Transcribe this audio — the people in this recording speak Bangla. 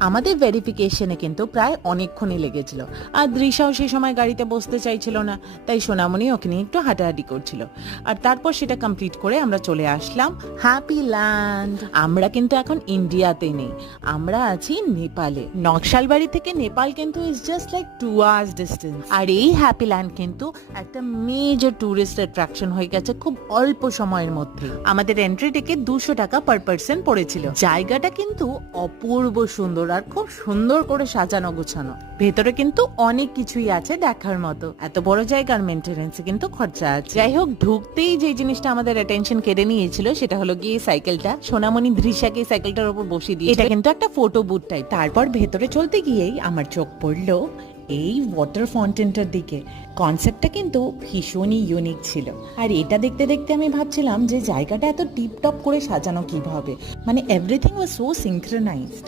আমাদের ভেরিফিকেশনে কিন্তু প্রায় অনেকক্ষণই লেগেছিল, আর দৃশাও সেই সময় গাড়িতে বসতে চাইছিল না, তাই সোনামণি ওকে নিয়ে একটু হাঁটাহাঁটি করছিল। আর তারপর সেটা কমপ্লিট করে আমরা চলে আসলাম হ্যাপি ল্যান্ড। আমরা কিন্তু এখন ইন্ডিয়াতে নেই, আমরা আছি নেপালে। নকশালবাড়ি থেকে নেপাল কিন্তু is just like 2 hours distance. আর এই হ্যাপি ল্যান্ড কিন্তু একটা মেজর টুরিস্ট অ্যাট্রাকশন হয়ে গেছে খুব অল্প সময়ের মধ্যে। আমাদের এন্ট্রি টিকিট 200 টাকা পার পার্সন পড়েছিল। জায়গাটা কিন্তু অপূর্ব সুন্দর আর খুব সুন্দর করে সাজানো গোছানো। ভেতরে কিন্তু অনেক কিছুই আছে দেখার মতো। এত বড় জায়গার মেইনটেনেন্সে কিন্তু খরচা আছে। যাই হোক, ঢুকতেই যে জিনিসটা আমাদের অ্যাটেনশন কেড়ে নিয়েছিল সেটা হলো গিয়ে সাইকেলটা। সোনামণি দৃশ্যাকে সাইকেলটার উপর বসিয়ে দিয়ে, এটা কিন্তু একটা ফটো বুথ টাইপ। তারপর ভেতরে চলতে গিয়েই আমার চোখ পড়লো এই ওয়াটার ফাউন্টেনটার দিকে। কনসেপ্টটা কিন্তু ভীষণই ইউনিক ছিল। আর এটা দেখতে দেখতে আমি ভাবছিলাম যে জায়গাটা এত টিপটপ করে সাজানো কিভাবে, মানে এভরিথিং ওয়াজ সো সিনক্রোনাইজড।